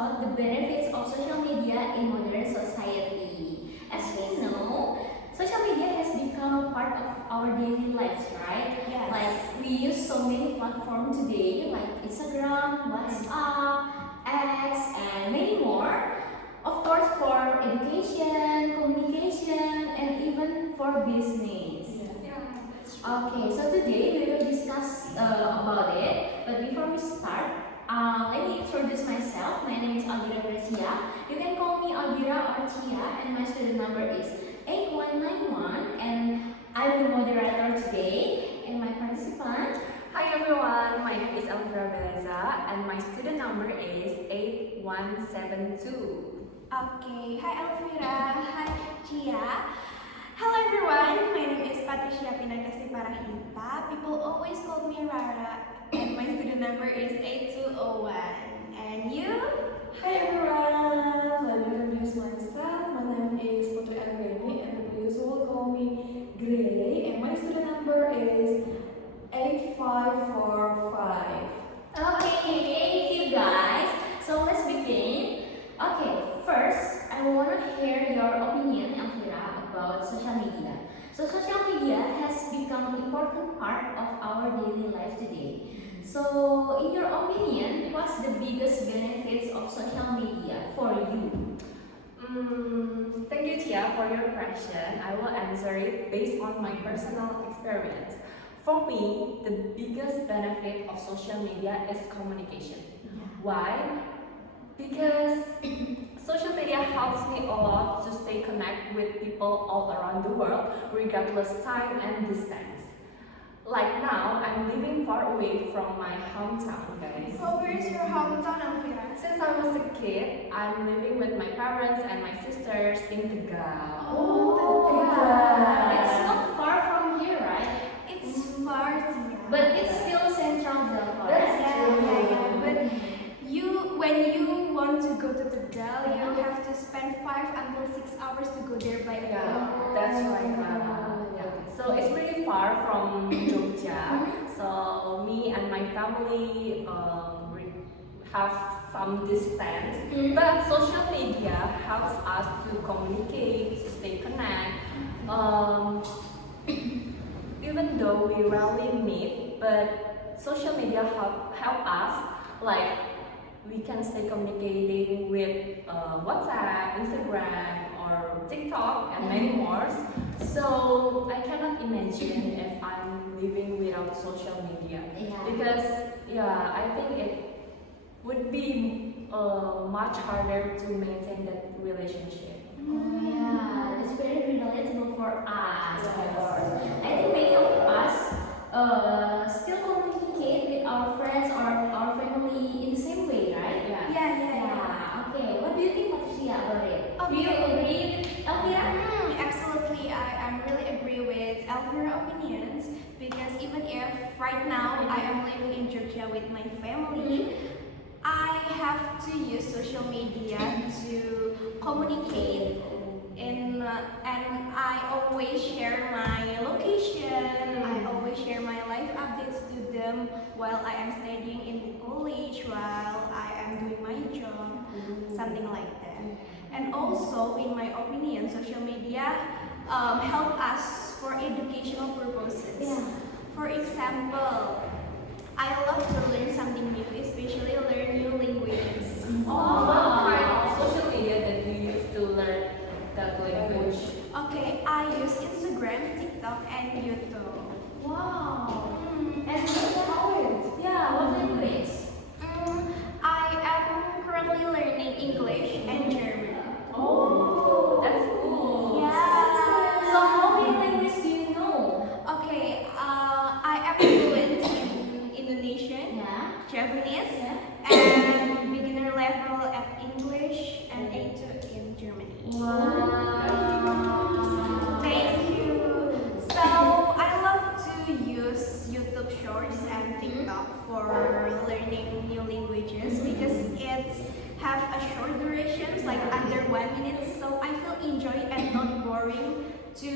about the benefits of social media in modern society. As we know, social media has become a part of our daily lives, right? Yes. Like we use so many platforms today, like Instagram, WhatsApp, X, and many more. Of course, for education, communication, and even for business. Okay, so today we will discuss about it. But before we start, let me introduce myself. My name is Aldira Gracia. You can call me Aldira or Chia, and my student number is 8191. And I'm the moderator today, and my participant. Hi everyone, my name is Elvira Beleza and my student number is 8172. Okay, hi Elvira, hi Chia. Hello everyone, my name is Patricia Pinakasi Parahita. People always call me Rara, and my student number is 8201. And you? Hi everyone, let me introduce myself. My name is Putri Anggreni and people usually call me Gray, and my student number is 8545. Okay, thank you guys. So let's begin. Okay, first I want to hear your opinion, Elvira, about social media. So social media has become an important part of our daily life today. So in your opinion, what's the biggest benefits of social media for you? Thank you Tia for your question. I will answer it based on my personal experience. For me, the biggest benefit of social media is communication. Why? Because social media helps me a lot to stay connected with people all around the world, regardless time and distance. Like now, I'm living far away from my hometown, guys. So where is your hometown, Elvira? Since I was a kid, I'm living with my parents and my sisters in Tegal. It's not far from here, right? It's far, Tia. But it's still central Java. That's true. But when you want to go to Tegal, you have to spend 5 until 6 hours to go there by Yeah, car. that's right, Clara. Yeah. So it's really far from Jogja. So me and my family have some distance. But social media helps us to communicate, to stay connected. Even though we rarely meet, but social media help us, like we can stay communicating with WhatsApp, Instagram, or TikTok, and many more. So I cannot imagine if I'm living without social media, because I think it would be much harder to maintain that relationship. Oh yeah, it's very relatable for us. I think many of us still communicate with our friends or our family in the same way, right? Yeah. Okay, what do you think, Patricia, about it? Do you Okay. agree with Elvira? Absolutely, I really agree with Elvira's opinions, because even if right now I am living in Georgia with my family, I have to use social media to communicate, and I always share my location. I always share my life updates to them while I am studying in the college, while I am doing my job, something like that. And also, in my opinion, social media help us for educational purposes. For example, I love to learn something new, especially learn new languages. What kind of social media that you use to learn that language? Okay, I use Instagram, TikTok, and YouTube. Wow. And what language? I am currently learning English and German. Oh, that's cool. So how many languages do you know? Okay, I am fluent in Indonesian, Japanese, and beginner level at English, and A2 in Germany. Thank you. So I love to use YouTube Shorts and TikTok for learning new languages, because it's have a short durations, like under 1 minute. So I feel enjoy and not boring to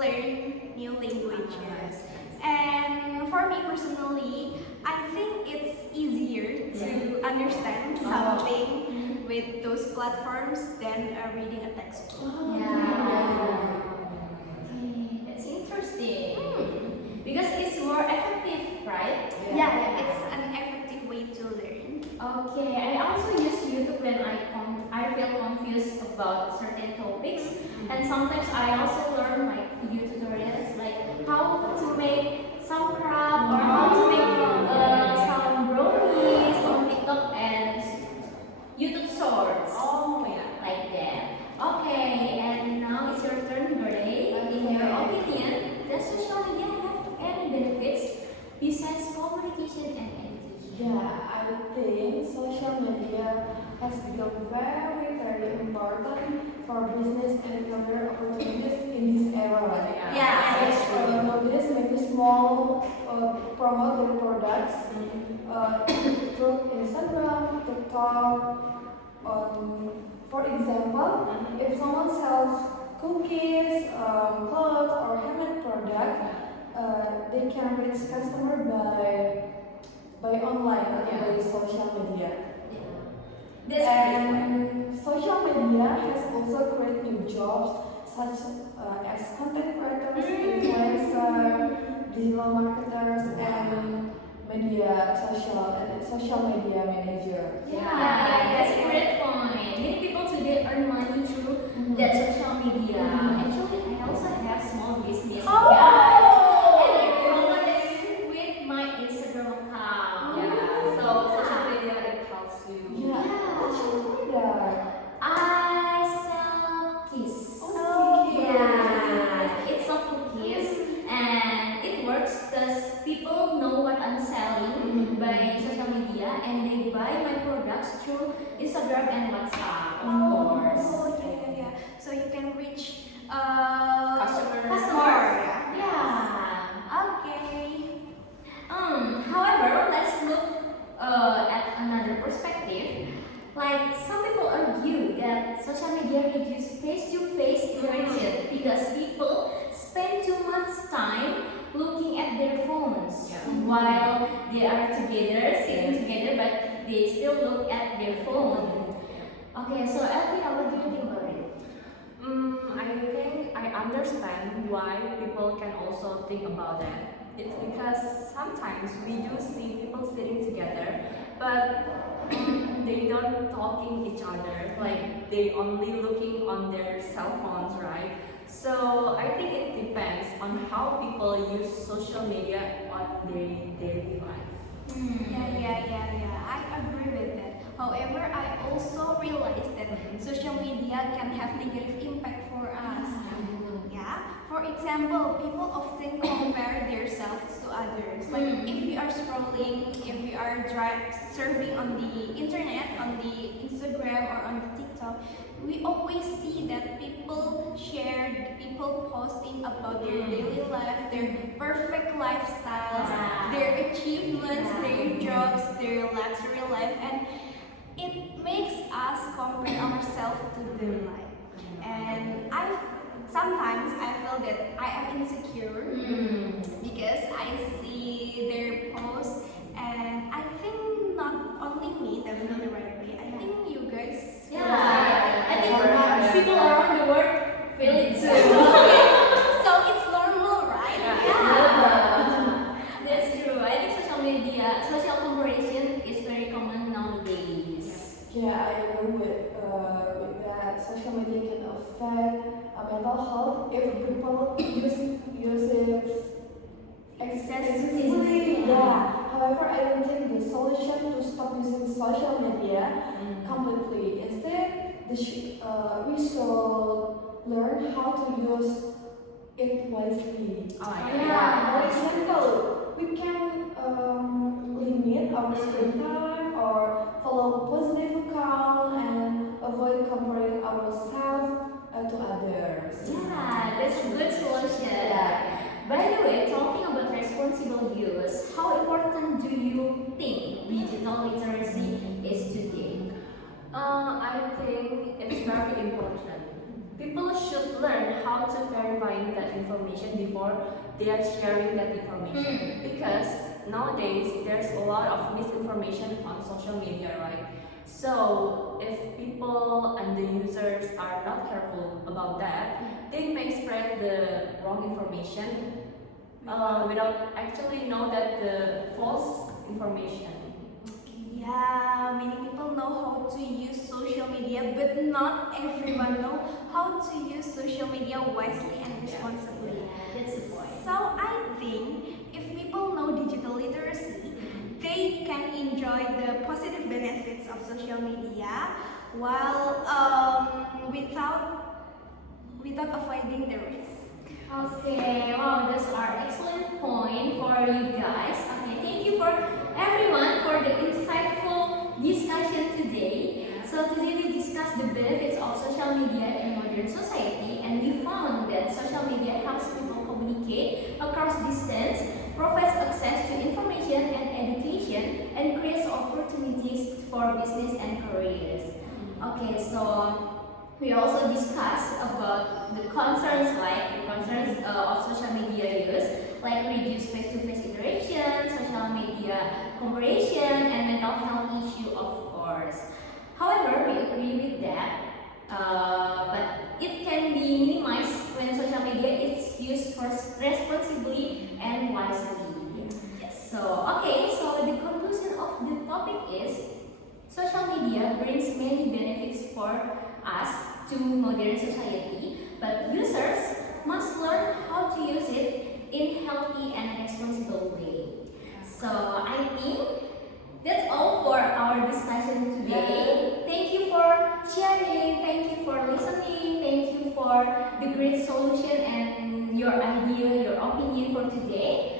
learn new languages. And for me personally, I think it's easier to understand something with those platforms than reading a textbook. Okay, that's interesting. Because it's more effective, right? Yeah, it's an effective way to learn. Okay, I also use YouTube when I feel confused about certain topics, and sometimes I also learn like video tutorials, like how to make some craft or how to make some brownies on TikTok and YouTube Shorts. Oh yeah. Like that. Okay, and now it's your turn, Gray. In your opinion, does social media have any benefits besides communication and education? Yeah, I think social media has become very, very important for business and career opportunities in this era. Yeah, that's true. Nowadays, maybe small promote their products through Instagram, TikTok. For example, if someone sells cookies, clothes, or handmade product, they can reach customer by online or by social media. That's great. And social media has also created new jobs such as content creators, influencers, digital marketers, and social media manager. Yeah, that's a great point. Many people today earn money through that social media. Actually, I also have small business, guys, and I promote it with my Instagram account. Yeah. So social media it helps you. Yeah, what's your product? I sell cookies. Oh, Yeah, it's soft cookies, and it works because people know what I'm selling by social media, and they buy my products through Instagram and WhatsApp, of course. Oh, yeah. So you can reach Customers. Yeah. Yeah. Okay. However, let's look at another perspective. Like some people argue that social media reduces face-to-face interaction because people spend too much time looking at their phones while they are together, sitting together, but they still look at their phone. Okay, so Elvira, what do you think about it? I think I understand why people can also think about that. It's because sometimes we do see people sitting together, but they don't talking each other. Like they only looking on their cell phones, right? So I think it depends on how people use social media on their daily life. Yeah. I agree with that. However, I also realize that social media can have negative impact for us. Yeah. For example, people often compare themselves to others. Like if we are scrolling, if we are surfing on the internet, on the Instagram or on the TikTok, we always see that people posting about their daily life, their perfect lifestyles, their achievements, their jobs, their luxury life, and it makes us compare ourselves to their life. And sometimes I feel that I am insecure because I see their posts, and I think not only me that feel the right way. I think you guys. I think people around the world feel it too. So it's normal, right? That's true. I think social comparison is very common nowadays. Yeah, I agree with that. Social media can affect mental health if people use it excessively. Yeah. However, I don't think the solution to stop using social media completely. Instead, we should learn how to use it wisely. For example, we can limit our screen time or follow positive account and avoid comparing ourselves to others. Yeah, that's a good solution. Yeah. By the way, talking about responsible use, how important do you think digital literacy is today? I think it's very important. People should learn how to verify that information before they are sharing that information. Because nowadays there's a lot of misinformation on social media, right? So if people and the users are not careful about that, they may spread the wrong information without actually know that the false information. Yeah, many people know how to use social media, but not everyone know how to use social media wisely and responsibly. That's the point. So I think if people know digital literacy, they can enjoy the positive benefits of social media while without avoiding the risk. Okay, wow, those are excellent point for you guys. Okay, thank you for everyone for the insightful discussion today. So today we discussed the benefits of social media in modern society, and we found that social media helps people communicate across distance, provides access to information and education, and creates opportunities for business and careers. Okay, so we also discussed about the concerns of social media use, like reduced face-to-face interaction, social media comparison, and mental health issue, of course. However, we agree with that, but it can be minimized when social media is used responsibly and wisely. So, okay, so the conclusion of the topic is social media brings many benefits for us to modern society, but users must learn how to use it in healthy and responsible way. So I think that's all for our discussion today. Thank you for sharing, thank you for listening, thank you for the great solution and your idea, your opinion for today.